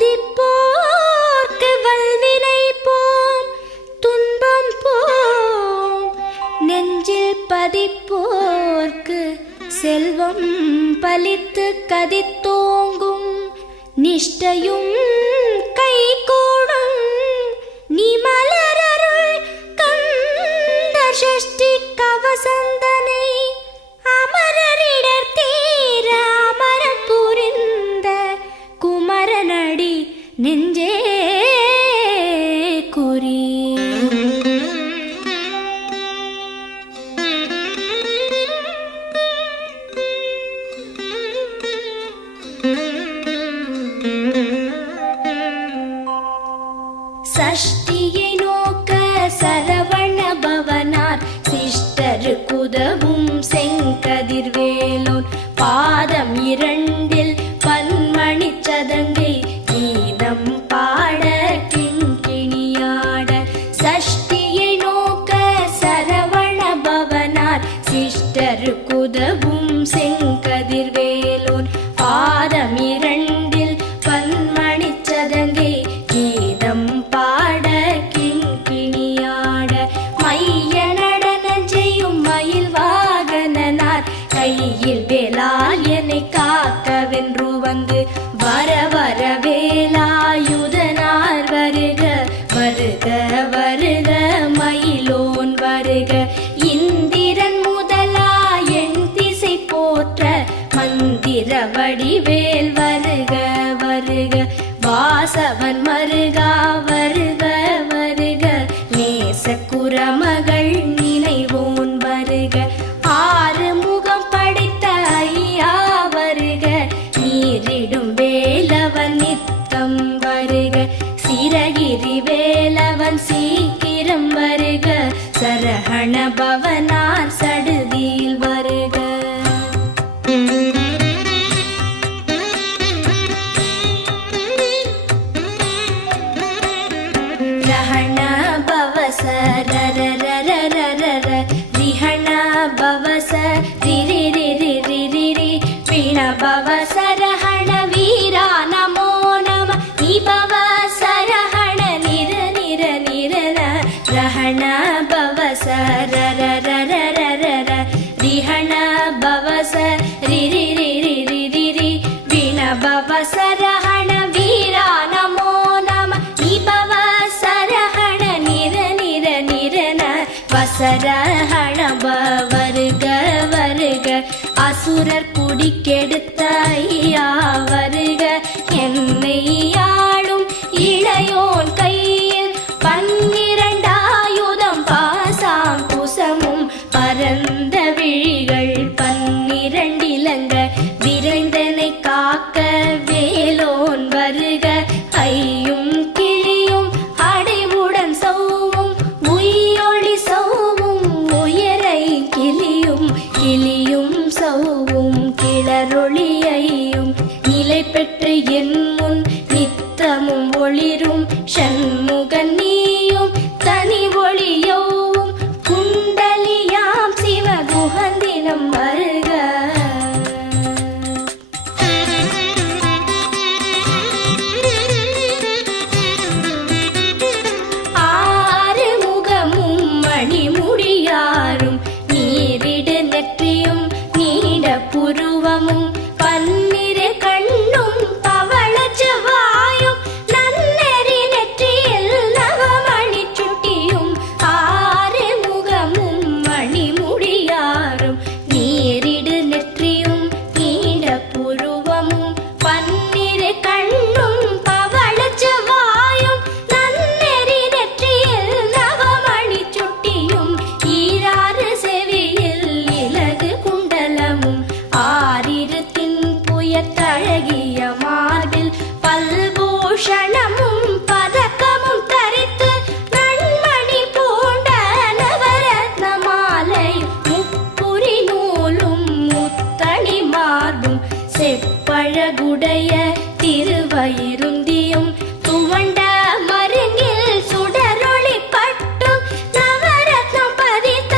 துதிப்போர்க்கு வல்வினை போம் துன்பம் போம். நெஞ்சில் பதிப்போர்க்கு செல்வம் பலித்து கதித்தோங்கும். நிஷ்டையும் கைகூடும் நீ மலரருள் கந்த சஷ்டி கவசந்தனை. அமரரிடர் தீர அமரம் புரிந்த குமரனடி நெஞ்சே குறி. சஷ்டியை நோக்க சரவண பவனார் சிஷ்டருக்குதவும் செங்கதிர்வேலோன். பாதம் இரண்டில் பன்மணி சதங்கை கீதம் பாட கிண்கிணியாட. சஷ்டியை நோக்க சரவண பவனார் சிஷ்டருக்குதவும் செங்கதிர்வேலோன். பாதம் இரண்டில் பன்மணி சதங்கை கீதம் பாட கிண்கிணியாட. மைய நடன செய்யும் மயில் வாகனனார் கையில் வேலால் என்னை காக்கவென்று வந்து. வர வர வேலாயுதனார் வருக வருக வருக மயிலோன் வருக. இந்திரன் முதலா என் திசை போற்ற மந்திர வடிவேல் வருக வருக. வாசவன் மருகா வருக வருக. நேச குரமகள் நினைவோன் வருக. ஆறு முகம் படைத்த ஐயா வருக. நீரிடும் வேலவன் நித்தம் வருக. சிரகிரி வேலவன் சீக்கிரம் வருக. சரஹண பவனார் சடுதியில் வருக. ரஹண பவச ரரரரரரர. ரிஹண பவச ரிரிரிரிரிரிரி. பிண பவச ரஹண வீரா நமோ நம. நிபவ சரஹண நிர நிர நிரன. ரஹண பவச ரரரரரரர. ரிஹண பவச ரிரிரிரிரிரிரி. பிண பவச ரஹண வீரா நமோ நம. நிபவ சரஹண நிர நிர நிரன. வசரஹண வருக வருக. அசுரர் குடிக்கெடுத்த ஐயா வருக. என்னை ஆளும் இளையோன் கையில் பன்னிரண்டாயுதம் பாசாம் குசமும் பரந்த விழிகள் பன்னிரண்டிலங்க. விரைந்தனை காக்க வேலோன் வருக. ஐயும் கிளியும் அடைவுடன் சௌவும் உயிரொளி சௌவும் உயரை கிளியும் கிளியும் சௌவும் கிளரொளியையும் நிலை பெற்று என் முன் நித்தமும் ஒளிரும். ஷண்முகன் நீயும் தனி ஒளியவும் குண்டலியாம் சிவகுகந்தினம் வருக. ஆறு முகமும் மணிமுடியாரும் நீரிடு நெற்றியும் நீட புருவமும் பன்னிரு கண்ணும் பவள செவ்வாயும் நன்னெறி நெற்றியில் நவமணி சுட்டியும். ஆறு முகமும் மணிமுடியாரும் நீரிடு நெற்றியும் நீட புருவமும் பன்னிரு கண்ணும் பவள செவ்வாயும் நன்னெறி நெற்றியில் நவமணி சுட்டியும். ஈராறு செவியில் இலகு குண்டலமும் ஆறிரு தின்புயத்தழகிய மார்பில் பல்பூஷணமும் பதக்கமும் தரித்து நன்மணி பூண்ட நவரத்ன மாலை முப்புரி நூலும் முத்தணி மார்பும் செப்பழகுடைய திருவயிருந்தியும் துவண்ட மருங்கில் சுடரொளி பட்டும் நவரத்னம் பதித்த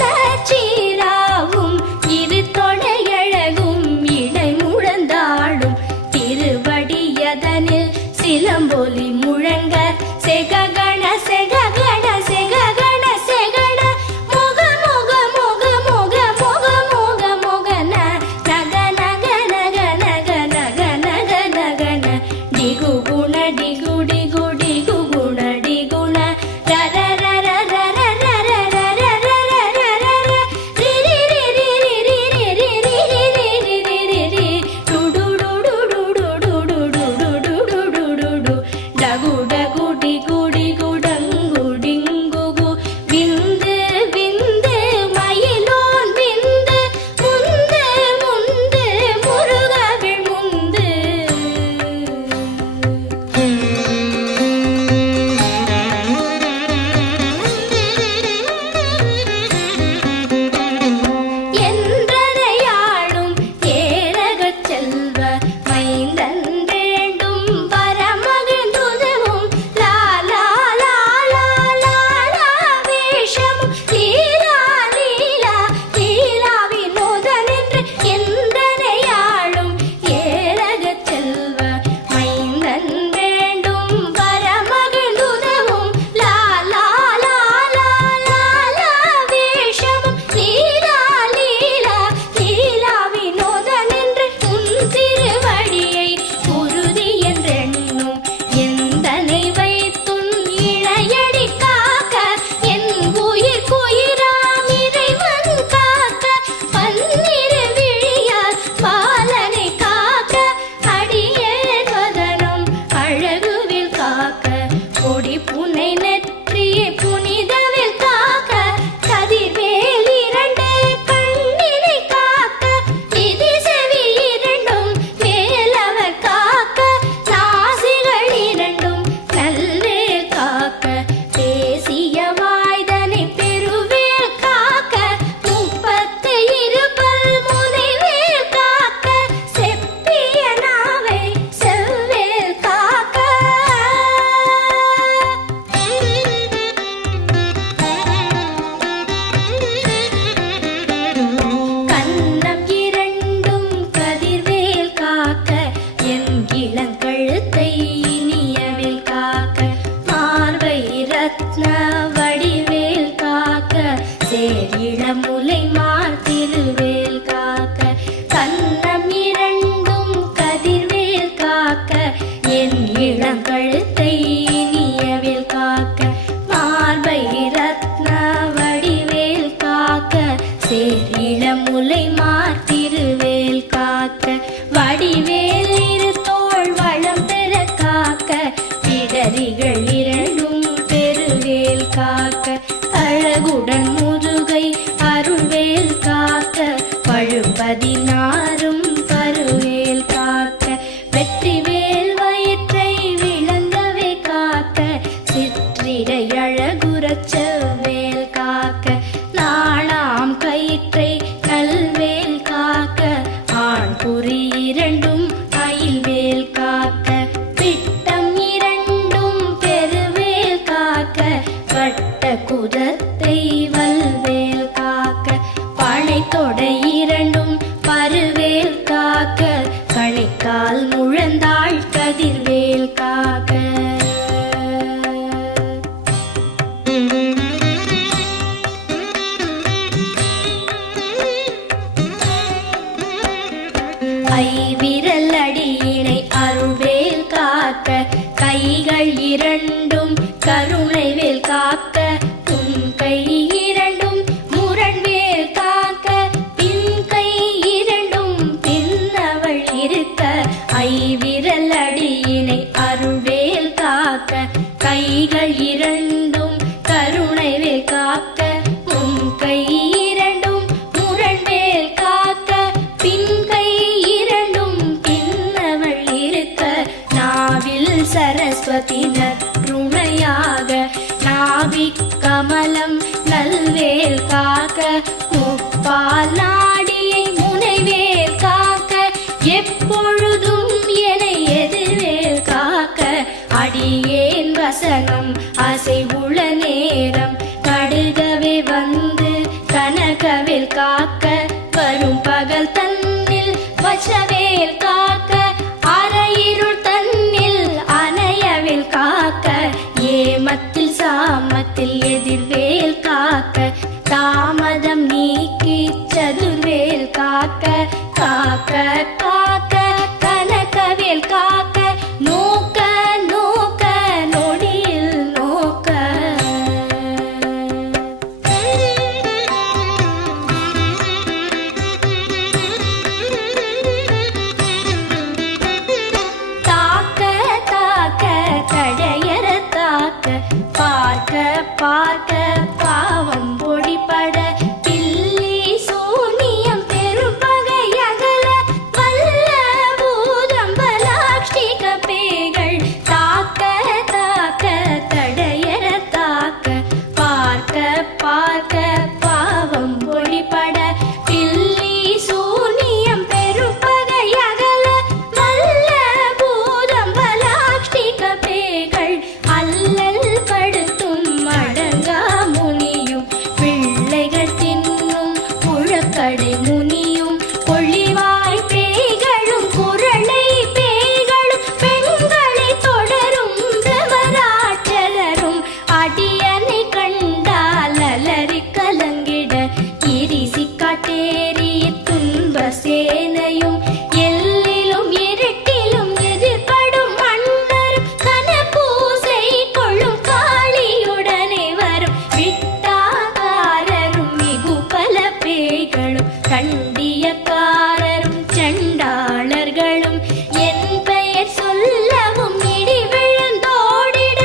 நச்சீராவும் இரு தொடையழகும் இடை முழந்தாடும் திருவடியதனில் நாரும் பருவேல் காக்க வெற்றிவேல் வயிற்றை விளங்கவே காக்க சிற்றிடை அழகுறச் செவ்வேல் காக்க நாணாம் கயிற்றை நல்வேல் காக்க ஆண் குறி இரண்டும் அயில்வேல் காக்க பிட்டம் இரண்டும் பெருவேல் காக்க வட்ட குதத்தை வல்வேல் காக்க பனை தொடை இரண்டும் பருவேல் காக்க கணைக்கால் முழந்தாள் கதிர்வேல் காக்க ஐவிரல் அடியினை அருள்வேல் காக்க கைகள் இரண்டும் கருணைவேல் காக்க உன் கை இரண்டும் முரண்வேல் காக்க பின் கை இரண்டும் பின்னவள் இருக்க ஐவிரல் அடியினை அருள்வேல் காக்க கைகள் இரண்டும் கருணைவேல் காக்க உன் கை இரண்டும் முரண்வேல் காக்க பின் கை இரண்டும் பின்னவள் இருக்க நாவில் சரஸ்வதி நற்றுணையாக நாவிக் கமலம் நல்வேல் காக்க முப்பால் நாடியை முனைவேல் காக்க எப்பொழுதும் என எதிர்வேல் காக்க அடியேன் வசனம் அசைவுள நேரம் கடுகவே வந்து கனகவேல் காக்க வரும் பகல் தன்னில் வச்சவேல் காக்க அரையிருள் தன்னில் அணையவேல் காக்க ஏமத்தில் சாமத்தில் எதிர்வேல் காக்க தாமதம் நீக்கி சதுர்வேல் காக்க காக்க காக்க கனகவேல் காக்க நோக்க நோக்க நொடியில் நோக்க தாக்க தாக்க தடையற தாக்க பார்க்க பார்க்க பாவம் பொடிபட பில்லி சூனியம் பெரும்பகை அகல வல்ல பூதம்பலாக்ஷிக பேய்கள் தாக்க தாக்க தடையற தாக்க பார்க்க பார்க்க பாவம் பொடிபட பில்லி சூனியம் பெரும்பகை அகல வல்ல பூதம்பலாக்ஷிக பேய்கள் அல்லல் படுத்தும் அடங்கா முனியும் பிள்ளைகள் தின்னும் புழக்கடை முனியும் பொழிவாய் பேய்களும் குரளை பேய்களும் பெண்களை தொடரும் பிரமராட்சலரும் அடியனை கண்டால் அலறி கலங்கிட இரிசி காட்டேறி துன்ப சேனையும் எல்லிலும் இருட்டிலும் எதிர்படும் மன்னரும் கனபூசை கொள்ளும் காளியுடனே வரும் விட்டாகாரரும் மிகு பல பேய்களும் கண்டியக்காரரும் சண்டாளர்களும் என் பெயர் சொல்லவும் இடி விழுந்தோடிட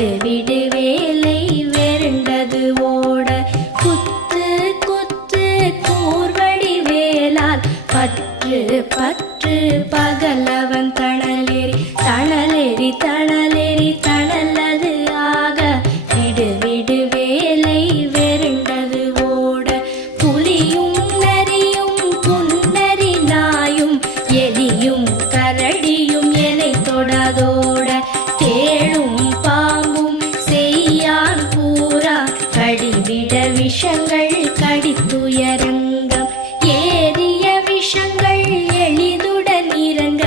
விடு விடு வேலை வெருண்டது ஓட குத்து குத்து கூர்வடி வேலால் பற்று பற்று பகலவன் தணலேறி தணலேறி தணலேறி தணலது ஆக விடு விடு வேலை வெருண்டது ஓட புலியும் நரியும் புன்னரி நாயும் எலியும் கரடியும் எனை தொடாதோட தேளும் பாம்பும் செய்யான் பூரா கடிவிட விஷங்கள் கடித்துயரங்கம் ஏறிய விஷங்கள் எளிதுடன் இறங்க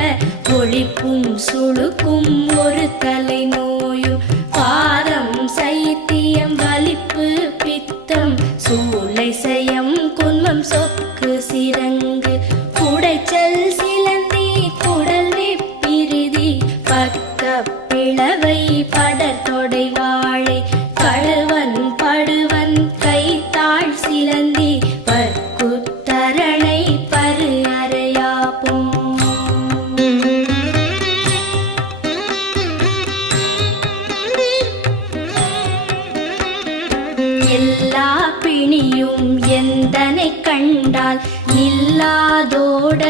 ஒளிப்பும் சுளுக்கும் ஒரு தலை நோயும் பாரம் சைத்தியம் வலிப்பு பித்தம் சூளை சயம் குன்மம் சொக்கு சிரங்கு குடைச்சல் சிலந்தி குடல் வெப்பிரிதி பக்க பிளவை படத்தொடை வாழை கழுவன் படுவன் கைத்தாள் சிலந்தி பற்குத்தரணை பரு அறையாப்பும் எல்லா பிணியும் எந்தனை கண்டால் நில்லாதோட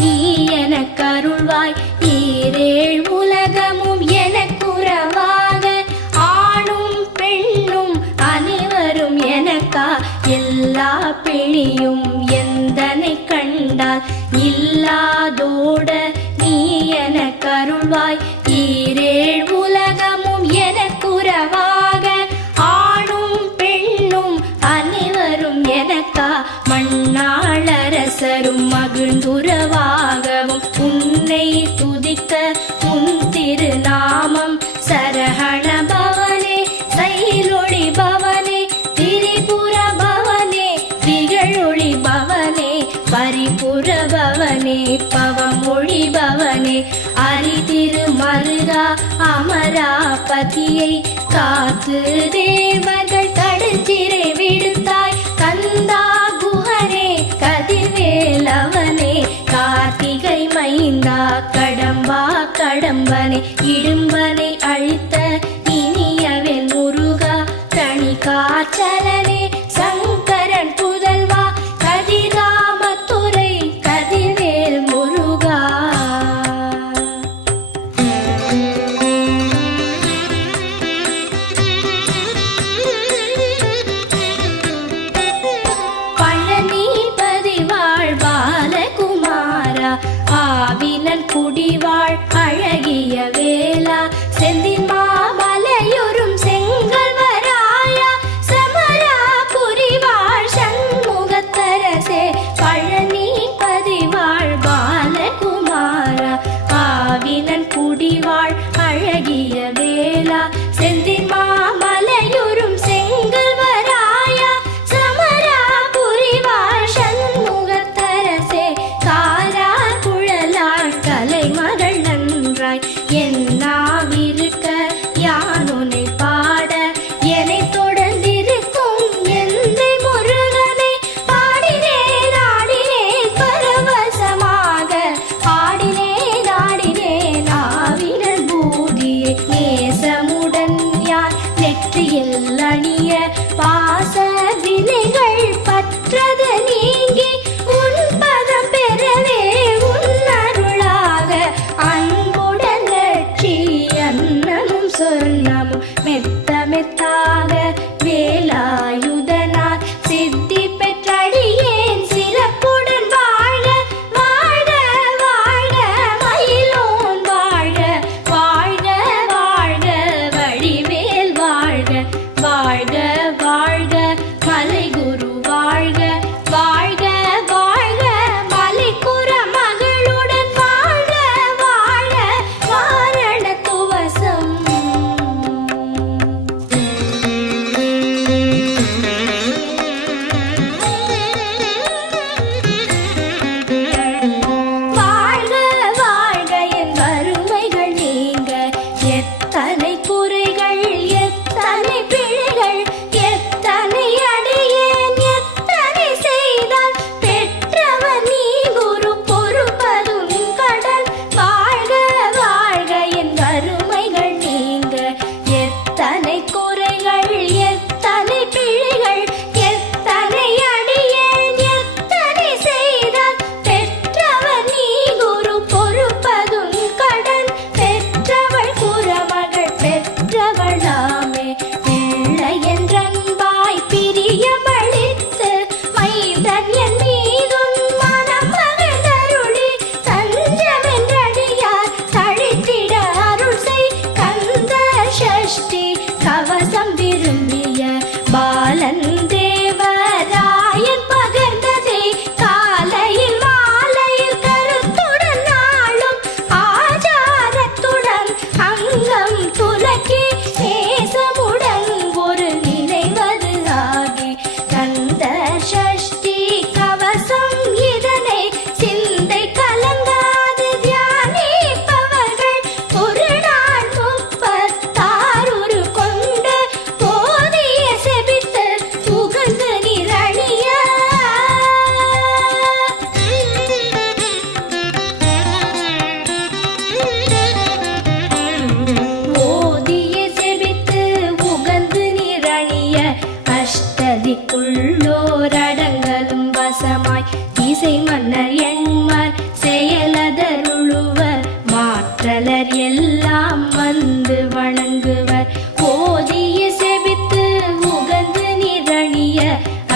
நீ எனக் கருள்வாய் ஈரேழ் உலகமும் எனக்குறவாக ஆணும் பெண்ணும் அனைவரும் எனக்கா எல்லா பிணியும் எந்தனை கண்டால் இல்லாதோட நீ எனக் கருள்வாய் ஈரேழ் உலகமும் எனக்குறவாக ஆணும் பெண்ணும் அனைவரும் எனக்கா மண்ணாளரசரும் மகிழ்ந்துறவாகவும் உன்னை துதிக்க உன் திருநாமம் சரஹண பவனே சைலொளி பவனே திரிபுர பவனே திகழொளி பவனே பரிபுர பவனே பவமொழி பவனே அரிதிருமருகா அமராபதியை காத்து தேவர்கள் கடுஞ்சிறை விடுத்தாய் கந்தா குஹனே கதிர்வேலவனே கார்த்திகை மைந்தா கடம்பா கடம்பனே இடும்பனை அழித்த இனியவென் முருகா தணிகாச்சலனே சங்கரன் புதல்வா கதிராமத்துறை கதிர்வேல் முருகா பழனிபதி வாழ் பாலகுமாரா ஆவினன் குடிவாழ் அழகிய வேலா செந்தில் மாமலையொரும் செங்கல்வராயா சமரா புரிவாழ் சண்முகத்தரசே பழனிபதி வாழ் பாலகுமாரா ஆவினன் குடிவாழ் அழகிய வேலா செந்தில் மாமலையொரும் செங்கல்வராயா சமரா புரிவாழ் சண்முகத்தரசே காரா குழலாள் கலைமகள் நன்றாய் என்னாவிருக்க யானுனை பாட என்னை தொடர்ந்திருக்கும் எந்தை முருகனை பாடினேன் ஆடினேன் பரவசமாக ஆடினேன் ஆடினேன் ஆவினன் பூதியை நேசமுடன் யார் நெற்றியில் அணிய பாச வினைகள் பற்றது நீங்கி உன் பதம் பெறவே உன் அருளாக அன்புடன் லட்சி அன்னமும் சொன்னமும் மெத்த மெத்தாக வேலாயுதனார் சித்தி பெற்றடியேன் சிறப்புடன் வாழ வாழ வாழ மயிலோன் வாழ வாழ்க வாழ்க வடிவேல் வாழ்க வாழ்க வாழ்க மலைகுரு வாழ்க வாழ்க வாழ்க மலைக்குற மகளுடன் வாழ்க வாழ வாரண துவசம் எத்தனை குறைகள் எத்தனை பிழைகள் எத்தனை அடியேன் எத்தனை செய்தால் பெற்றவர் நீ குரு பொறுப்பதும் கடன் பெற்றவள் குறமகள் பெற்றவளாமே பிள்ளை என்றன்பாய் பிரியமளித்து மைந்தன் என் மீதும் மனம் மகிழ்ந்தருளி தஞ்சமென்றடியார் தழித்திட அருள் செய் கந்த சஷ்டி கவசம் விரும்பிய பாலன் தேவராயன் பகர்ந்ததே காலையில் மாலையில் கருத்துடன் நாளும் ஆச்சாரத்துடன் அங்கம் துலக்கி நேசமுடன் ஒரு நினைவது ஆகி கந்த சஷ்டி கவசம் இதனை சிந்தை கலங்காது தியானிப்பவர்கள் ஒரு நாள் 36 கொண்டு போதிய செபித்து புகழ்ந்து நிரணிய ஓதிய செபித்து உகந்து நிரணிய அஷ்டதிக்குள்ளோரடங்கலும் வசமாய் இசை மன்னர் எண்மர் செயலதருளுவர் மாற்றலர் எல்லாம் வந்து வணங்குவர் ஓதிய செபித்து உகந்து நிரணிய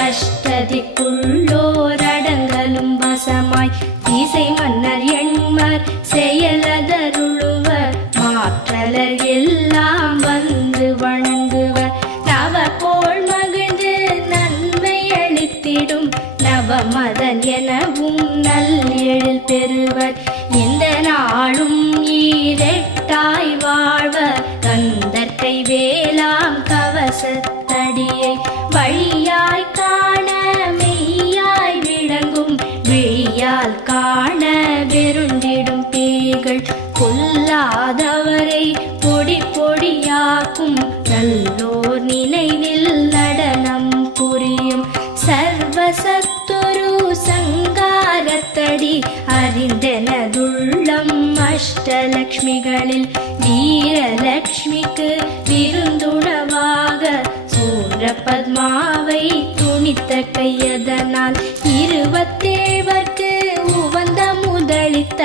அஷ்டதிக்குள்ளோரடங்கலும் வசமாய் இசை மன்னர் எண்மர் செயலதருளுவர் மாற்றலர் எல்லாம் வந்து வணங்குவர் நவகோள் மகிழ்ந்து நன்மை அளித்திடும் நவமதன் எனவும் நல்லெழில் பெறுவர் இந்த நாளும் ஈரெட்டாய் வாழ்வர் கந்தற்கை வேளாம் கவசத்தடியை வழியாய் காண மெய்யாய் விளங்கும் விழியால் காண வெருண்டிடும் பேய்கள் கொல்லாதவரை பொடி பொடியாக்கும் நல்லோர் நினைவில் நடனம் புரியும் சர்வசத்துரு சங்காரத்தடி அறிந்தனதுள்ளம் அஷ்டலக்ஷ்மிகளில் வீரலக்ஷ்மிக்கு விருந்துணவாக சூரபத்மாவை துணித்த கையதனால் 27 உவந்த முதலித்த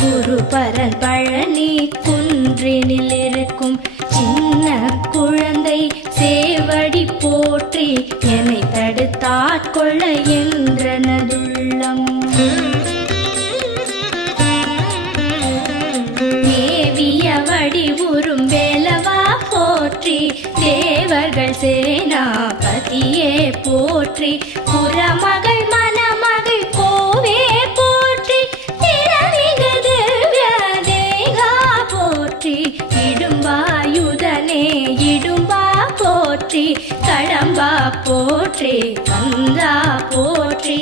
குருபரன் பழனி குன்றினில் இருக்கும் சின்ன குழந்தை சேவடி போற்றி என்னை தடுத்தாட்கொள்ள என்றனதுள்ளம் மேவிய வடிவுறும் வேலவா போற்றி தேவர்கள் சேனாபதியே போற்றி புறமகள் மணமகள் கோவே போற்றி திறமிகு திவ்ய தேகா போற்றி இடும்பாயுதனே இடும்பா போற்றி கடம்பா போற்றி கந்தா போற்றி